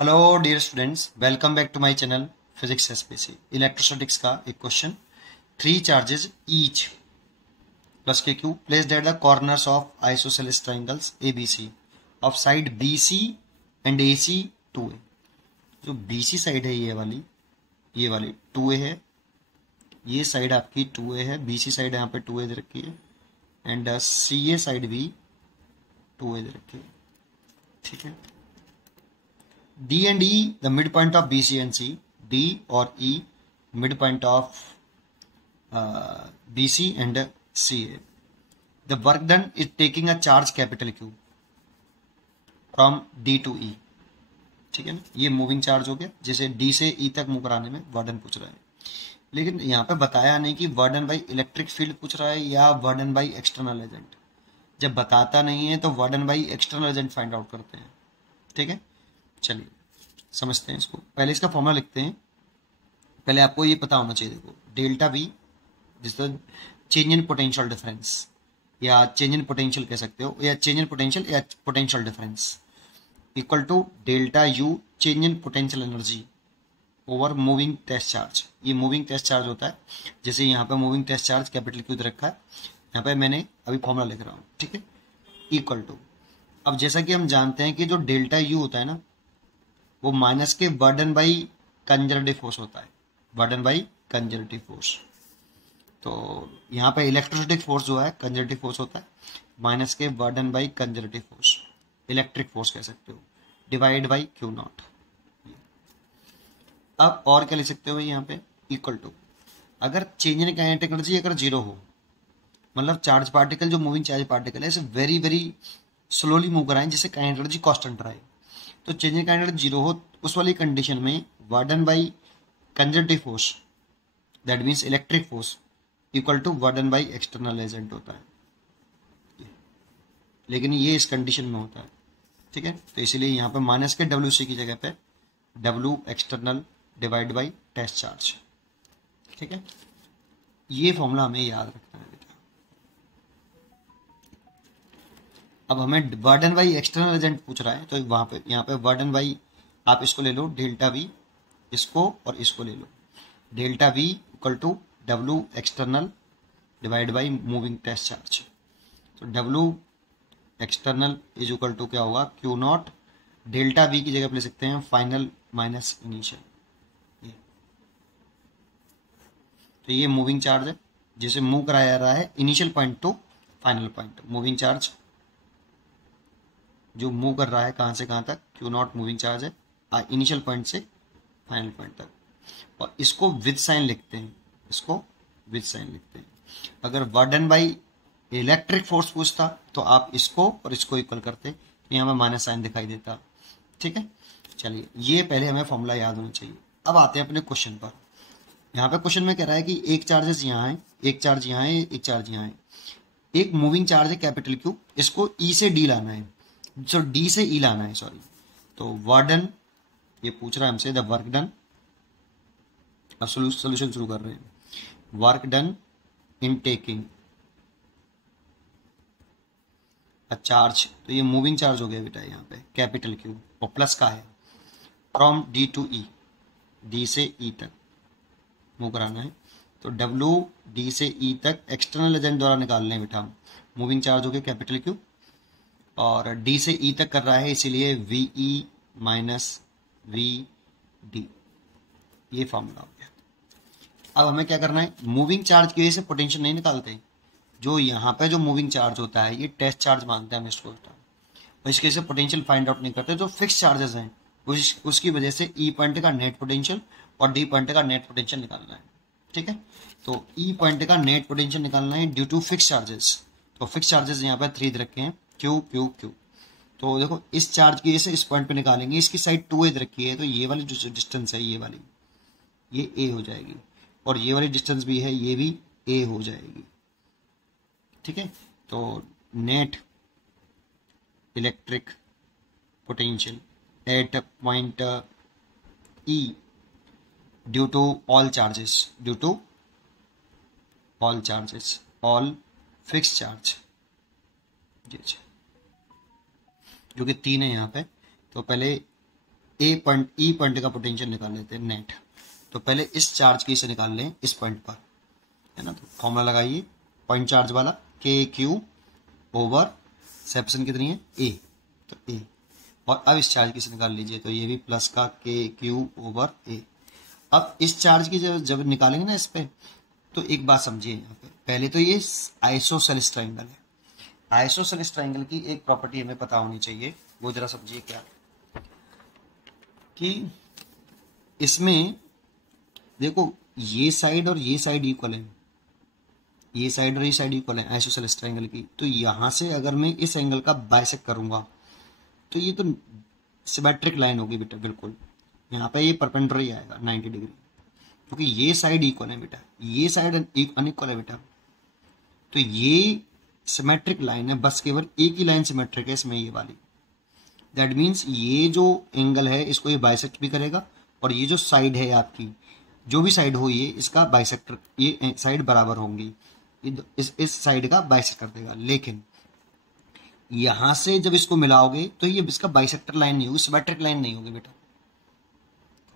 Hello dear students, welcome back to my channel physics SPC. Electrostatics का एक question, three charges each plus के q placed at the corners of isosceles triangles A B C of side B C and A C 2a। जो B C side है ये वाली 2a है, ये side आपकी 2a है, बी सी साइड यहाँ पे 2a दे रखी है एंड सी ए साइड भी 2a दे रखी है। ठीक है, D and E, the midpoint of BC and C. D or E, midpoint of BC and CA. The work done is taking a charge capital Q from D to E. ठीक है ना, ये moving charge हो गया, जैसे D से E तक move कराने में वर्डन पूछ रहा है, लेकिन यहाँ पे बताया नहीं कि वर्डन बाई इलेक्ट्रिक फील्ड पूछ रहा है या वर्डन बाई एक्सटर्नल एजेंट। जब बताता नहीं है तो work done by external agent find out करते हैं। ठीक है, चलिए समझते हैं इसको। पहले इसका फॉर्मूला लिखते हैं। पहले आपको ये पता होना चाहिए, देखो डेल्टा वी जिसका चेंज इन पोटेंशियल डिफरेंस या चेंज इन पोटेंशियल कह सकते हो, या चेंज इन पोटेंशियल या potential difference equal to delta U change in potential energy over moving test charge. ये मूविंग टेस्ट चार्ज होता है, जैसे यहाँ पे moving test charge capital Q रखा है, यहाँ पे मैंने अभी फॉर्मूला लिख रहा हूँ। ठीक है, इक्वल टू, अब जैसा कि हम जानते हैं कि जो डेल्टा यू होता है ना, वो माइनस के वर्डन बाई कंजर्वेटिव फोर्स होता है, वर्डन बाई कंजर्वेटिव फोर्स। तो यहाँ पे इलेक्ट्रोस्टैटिक फोर्स जो है कंजर्वेटिव फोर्स होता है, माइनस के work done by conservative force, electric force कह सकते हो, डिवाइड बाई क्यू नॉट। अब और क्या लिख सकते हो यहाँ पे, इक्वल टू, अगर चेंज इन काइनेटिक एनर्जी अगर जीरो हो, मतलब चार्ज पार्टिकल जो मूविंग चार्ज पार्टिकल है ऐसे वेरी वेरी स्लोली मूव कराएं जिससे काइनेटिक एनर्जी कांस्टेंट रहे, तो change in kinetic energy zero हो, उस वाली कंडीशन में work done by conservative force that means electric force equal to work done by external agent होता है। लेकिन ये इस कंडीशन में होता है। ठीक है, तो इसीलिए यहाँ पे माइनस के डब्ल्यू सी की जगह पे W external divide by test charge. ठीक है, ये फॉर्मूला हमें याद रखना है बेटा। अब हमें वर्डन बाई एक्सटर्नल एजेंट पूछ रहा है, तो वहां पे यहाँ पे वर्डन बाई आप इसको ले लो डेल्टा वी, इसको और इसको ले लो, delta V equal to W external divide by moving test charge. तो W external is equal to क्या होगा, क्यू नॉट, डेल्टा वी की जगह पे ले सकते हैं फाइनल माइनस इनिशियल। तो ये मूविंग चार्ज है जिसे मूव कराया जा रहा है initial point two final point. Moving charge जो मूव कर रहा है कहाँ से कहाँ तक, क्यू नॉट मूविंग चार्ज है, इनिशियल पॉइंट से फाइनल पॉइंट तक। और इसको विद साइन लिखते हैं, इसको विद साइन लिखते हैं। अगर वर्डन बाई इलेक्ट्रिक फोर्स पूछता तो आप इसको और इसको इक्वल करते, तो यहाँ पे माइनस साइन दिखाई देता। ठीक है, चलिए ये पहले हमें फॉर्मूला याद होना चाहिए। अब आते हैं अपने क्वेश्चन पर। यहाँ पे क्वेश्चन में कह रहा है कि एक चार्जेस यहाँ है, एक चार्ज यहाँ है, एक चार्ज यहाँ है, एक मूविंग चार्ज है कैपिटल क्यू, इसको ई से डी लाना है, सो डी से ई लाना है, सॉरी। तो वर्डन ये पूछ रहा है हमसे, द वर्क डन। अब सोल्यूशन शुरू कर रहे हैं। Work done in taking a charge, तो ये मूविंग चार्ज हो गया बेटा यहाँ पे कैपिटल क्यू, और प्लस का है from D to E, D से ई तक मूव कराना है। तो डब्ल्यू डी से ई तक एक्सटर्नल एजेंट द्वारा निकालने हैं बेटा। मूविंग चार्ज हो गया कैपिटल क्यू और डी से ई तक कर रहा है, इसीलिए V E minus V D, ये फॉर्मूला हो गया। अब हमें क्या करना है, मूविंग चार्ज की वजह से पोटेंशियल नहीं निकालते, जो यहाँ पे जो मूविंग चार्ज होता है ये टेस्ट चार्ज मानते हैं हम इसको, और इसके से पोटेंशियल फाइंड आउट नहीं करते। जो फिक्स चार्जेस हैं उसकी वजह से ई पॉइंट का नेट पोटेंशियल और डी पॉइंट का नेट पोटेंशियल निकालना है। ठीक है, तो ई पॉइंट का नेट पोटेंशियल निकालना है ड्यू टू फिक्स चार्जेस। तो फिक्स चार्जेस यहाँ पे 3 रखे हैं, क्यू क्यू क्यू। तो देखो इस चार्ज की वजह से इस पॉइंट पे निकालेंगे, इसकी साइड 2a रखी है, तो ये वाली जो डिस्टेंस है ये वाली, ये a हो जाएगी, और ये वाली डिस्टेंस भी है, ये भी a हो जाएगी। ठीक है, तो net electric potential at point E due to all charges, due to all charges, all fix charge, जो कि 3 है यहाँ पे। तो पहले ए पॉइंट ई पॉइंट का पोटेंशियल निकाल लेते हैं नेट। तो पहले इस चार्ज की से निकाल लें इस पॉइंट पर, है ना। तो फॉर्मूला लगाइए पॉइंट चार्ज वाला, के क्यू ओवर सेपरेशन कितनी है ए, तो ए। और अब इस चार्ज की से निकाल लीजिए, तो ये भी प्लस का के क्यू ओवर ए। अब इस चार्ज की जब निकालेंगे ना इस पे, तो एक बात समझिए यहाँ पे, पहले तो ये आइसोसेलेस ट्राइंगल है। आइसोसेलेस ट्राइंगल की एक प्रॉपर्टी हमें पता होनी चाहिए, वो जरा समझिए क्या, कि इसमें देखो ये साइड और ये साइड इक्वल है, ये साइड और ये साइड इक्वल है आइसोसेलेस ट्राइंगल की। तो यहां से अगर मैं इस एंगल का बाइसेक्ट करूंगा तो ये तो सिमेट्रिक लाइन होगी बेटा, बिल्कुल यहाँ पे ये परपेंडिकुलर ही आएगा 90 डिग्री, क्योंकि ये साइड इक्वल है बेटा, ये साइड अनइक्वल है बेटा। तो ये सिमेट्रिक लाइन है, बस केवल एक ही लाइन सिमेट्रिक है इसमें, ये वाली। दैट मीन्स ये जो एंगल है इसको ये बाइसेक्ट भी करेगा, और ये जो साइड है आपकी, जो भी साइड हो ये इसका बाइसेक्टर, ये साइड बराबर होंगी, इस साइड का बाइसेक्ट कर देगा। लेकिन यहां से जब इसको मिलाओगे तो ये इसका बाइसेक्टर लाइन नहीं होगी, सिमेट्रिक लाइन नहीं होगी बेटा,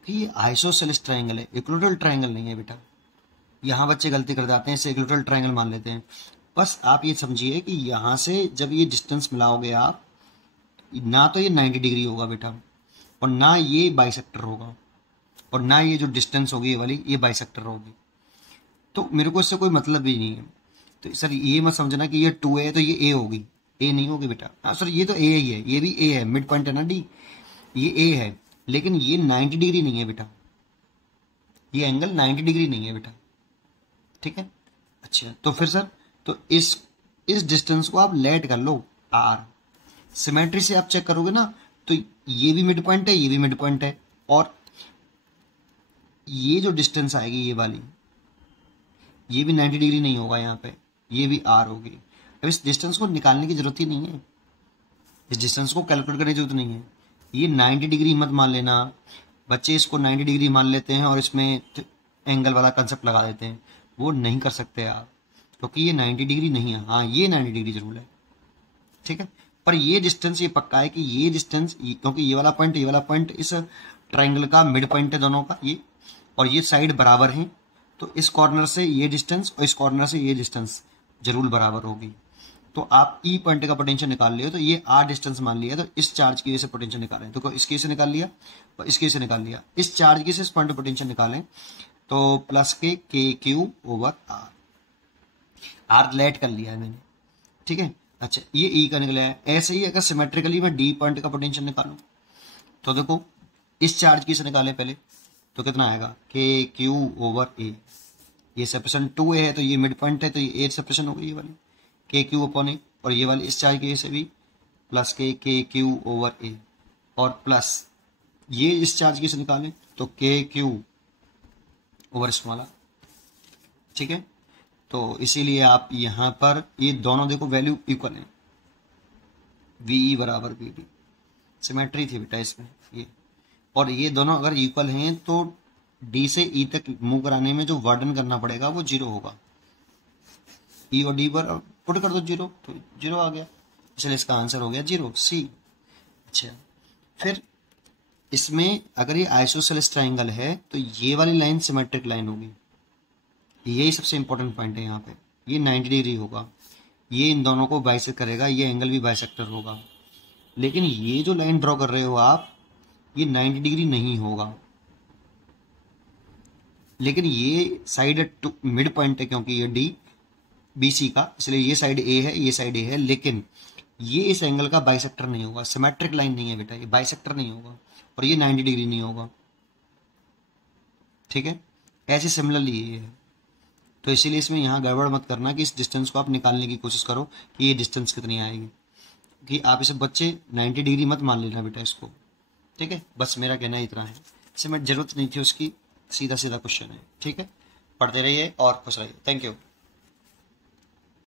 ये आइसोसेलेस ट्राइंगल है, इक्विलैटरल ट्राइंगल नहीं है बेटा। यहाँ बच्चे गलती कर जाते हैं, इसे इक्विलैटरल ट्राइंगल मान लेते हैं। बस आप ये समझिए कि यहाँ से जब ये डिस्टेंस मिलाओगे आप, ना तो ये 90 डिग्री होगा बेटा, और ना ये बाइसेक्टर होगा, और ना ये जो डिस्टेंस होगी ये वाली ये बाइसेक्टर होगी। तो मेरे को इससे कोई मतलब भी नहीं है। तो सर ये मत समझना कि ये 2 है तो ये ए होगी, ए नहीं होगी बेटा। हाँ सर ये तो ए ही है, ये भी ए है, मिड पॉइंट है ना डी, ये ए है, लेकिन ये 90 डिग्री नहीं है बेटा, ये एंगल 90 डिग्री नहीं है बेटा, ठीक है। अच्छा तो फिर सर, तो इस डिस्टेंस को आप लेट कर लो आर, सिमेट्री से आप चेक करोगे ना, तो ये भी मिड पॉइंट है, ये भी मिड पॉइंट है, और ये जो डिस्टेंस आएगी ये वाली, ये भी 90 डिग्री नहीं होगा यहाँ पे, ये भी आर होगी। अब इस डिस्टेंस को निकालने की जरूरत ही नहीं है, इस डिस्टेंस को कैलकुलेट करने की जरूरत नहीं है। ये 90 डिग्री मत मान लेना, बच्चे इसको 90 डिग्री मान लेते हैं और इसमें एंगल वाला कंसेप्ट लगा देते हैं, वो नहीं कर सकते आप, क्योंकि ये 90 डिग्री नहीं है। हाँ ये 90 डिग्री जरूर है, ठीक है, पर ये डिस्टेंस ये पक्का है कि ये डिस्टेंस, क्योंकि ये वाला पॉइंट इस ट्राइंगल का मिड पॉइंट है दोनों का, ये और ये साइड बराबर है, तो इस कॉर्नर से ये डिस्टेंस और इस कॉर्नर से ये डिस्टेंस जरूर बराबर होगी। तो आप ई पॉइंट का पोटेंशियल निकाल लिया, तो ये आर डिस्टेंस मान लिया, तो इस चार्ज की वजह से पोटेंशियल निकालें, तो इसकी से निकाल लिया और इसकी से निकाल लिया, इस चार्ज की से इस पॉइंट पोटेंशियल निकालें, तो प्लस के q over r, r let कर लिया है मैंने, ठीक है। अच्छा ये ई का निकला है। ऐसे ही अगर सिमेट्रिकली मैं डी पॉइंट का पोटेंशियल निकालूं, तो देखो इस चार्ज की से निकालें पहले, तो कितना आएगा के क्यू ओवर ए, ये सेपरेशन 2 है तो ये मिड पॉइंट है, तो ये ए सेपरेशन हो गई ये वाली, के क्यू अपॉन ए, और ये वाली इस चार्ज की से भी प्लस के क्यू ओवर ए, और प्लस ये इस चार्ज की से निकालें तो के क्यू ओवर स्मॉल, ठीक है। तो इसीलिए आप यहां पर ये दोनों देखो वैल्यू इक्वल है, वी बराबर वी डी, सिमेट्री थी बेटा इसमें ये, और ये दोनों अगर इक्वल हैं तो डी से ई तक मूव कराने में जो वर्डन करना पड़ेगा वो 0 होगा। ई और डी पर पुट कर दो 0, तो 0 आ गया, इसलिए इसका आंसर हो गया 0 सी। अच्छा फिर इसमें अगर ये आइसोसेलेस ट्राइंगल है तो ये वाली लाइन सिमेट्रिक लाइन होगी, यही सबसे इंपॉर्टेंट पॉइंट है यहाँ पे, ये 90 डिग्री होगा, ये इन दोनों को बाइसेक्ट करेगा, ये एंगल भी बाइसेक्टर होगा। लेकिन ये जो लाइन ड्रॉ कर रहे हो आप, ये 90 डिग्री नहीं होगा, लेकिन ये साइड मिड पॉइंट है, क्योंकि ये डी बी सी का, इसलिए ये साइड ए है, ये साइड ए है, लेकिन ये इस एंगल का बाइसेक्टर नहीं होगा, सिमेट्रिक लाइन नहीं है बेटा, ये बाइसेक्टर नहीं होगा, और ये 90 डिग्री नहीं होगा, ठीक है। ऐसे सिमिलरली ये है, तो इसीलिए इसमें यहाँ गड़बड़ मत करना कि इस डिस्टेंस को आप निकालने की कोशिश करो कि ये डिस्टेंस कितनी आएगी, कि आप इसे बच्चे 90 डिग्री मत मान लेना बेटा इसको, ठीक है। बस मेरा कहना इतना है, इसमें जरूरत नहीं थी उसकी, सीधा सीधा क्वेश्चन है, ठीक है। पढ़ते रहिए और खुश रहिए, थैंक यू।